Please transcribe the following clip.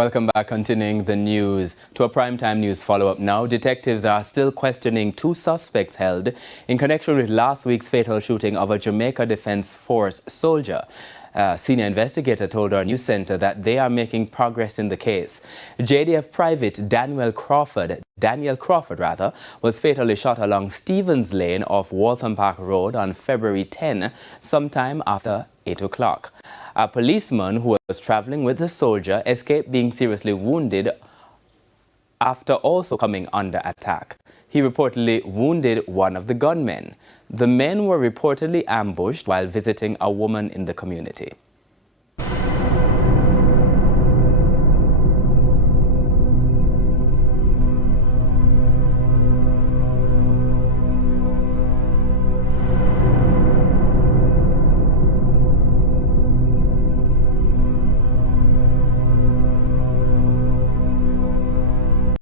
Welcome back. Continuing the news to a primetime news follow-up now. Detectives are still questioning two suspects held in connection with last week's fatal shooting of a Jamaica Defense Force soldier. A senior investigator told our news center that they are making progress in the case. JDF Private Daniel Crawford was fatally shot along Stevens Lane off Waltham Park Road on February 10, sometime after 8 o'clock. A policeman who was traveling with the soldier escaped being seriously wounded after also coming under attack. He reportedly wounded one of the gunmen. The men were reportedly ambushed while visiting a woman in the community.